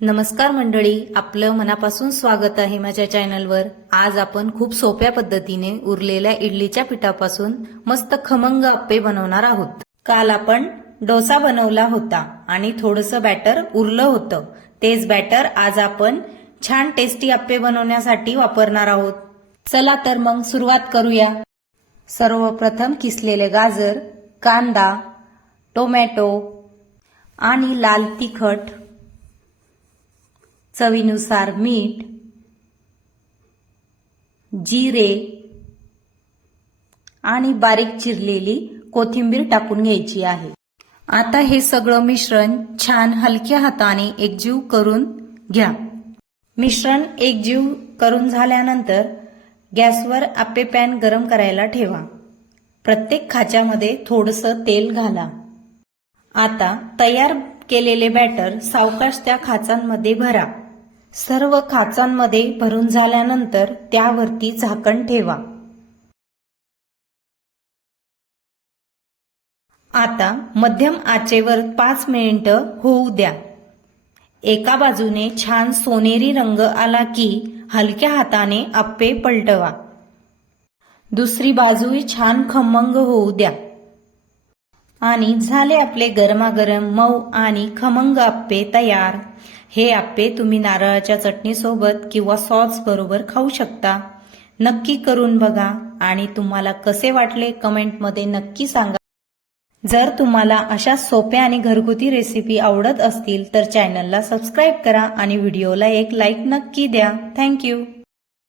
नमस्कार मंडळी, आपलं मनापासून स्वागत आहे माझ्या चॅनलवर। आज आपण खूप सोप्या पद्धतीने उरलेल्या इडलीच्या पिठापासून मस्त खमंग अप्पे बनवणार आहोत। काल आपण डोसा बनवला होता आणि थोडंसं बॅटर उरलं होतं। तेच बॅटर आज आपण छान टेस्टी अप्पे बनवण्यासाठी वापरणार आहोत। चला तर मग सुरुवात करूया। सर्वप्रथम किसलेले गाजर, कांदा, टोमॅटो आणि लाल तिखट, चवीनुसार मीठ, जिरे आणि बारीक चिरलेली कोथिंबीर टाकून घ्यायची आहे। आता हे सगळं मिश्रण छान हलक्या हाताने एकजीव करून घ्या। मिश्रण एकजीव करून झाल्यानंतर गॅसवर अप्पे पॅन गरम करायला ठेवा। प्रत्येक खाच्यामध्ये थोडंसं तेल घाला। आता तयार केलेले बॅटर सावकाश त्या खाचांमध्ये भरा। सर्व खाचांमध्ये भरून झाल्यानंतर त्यावरती झाकण ठेवा। आता मध्यम आचेवर 5 मिनिटं होऊ द्या। एका बाजूने छान सोनेरी रंग आला की हलक्या हाताने अप्पे पलटवा। दुसरी बाजूही छान खमंग होऊ द्या। आणि झाले आपले गरमागरम मऊ आणि खमंग अप्पे तयार। हे अप्पे तुम्ही नारळाच्या चटणी सोबत किंवा सॉस बरोबर खाऊ शकता। नक्की करून बघा आणि तुम्हाला कसे वाटले कमेंटमध्ये नक्की सांगा। जर तुम्हाला अशा सोप्या आणि घरगुती रेसिपी आवडत असतील तर चॅनलला सबस्क्राईब करा आणि व्हिडिओला एक लाईक नक्की द्या। थँक्यू।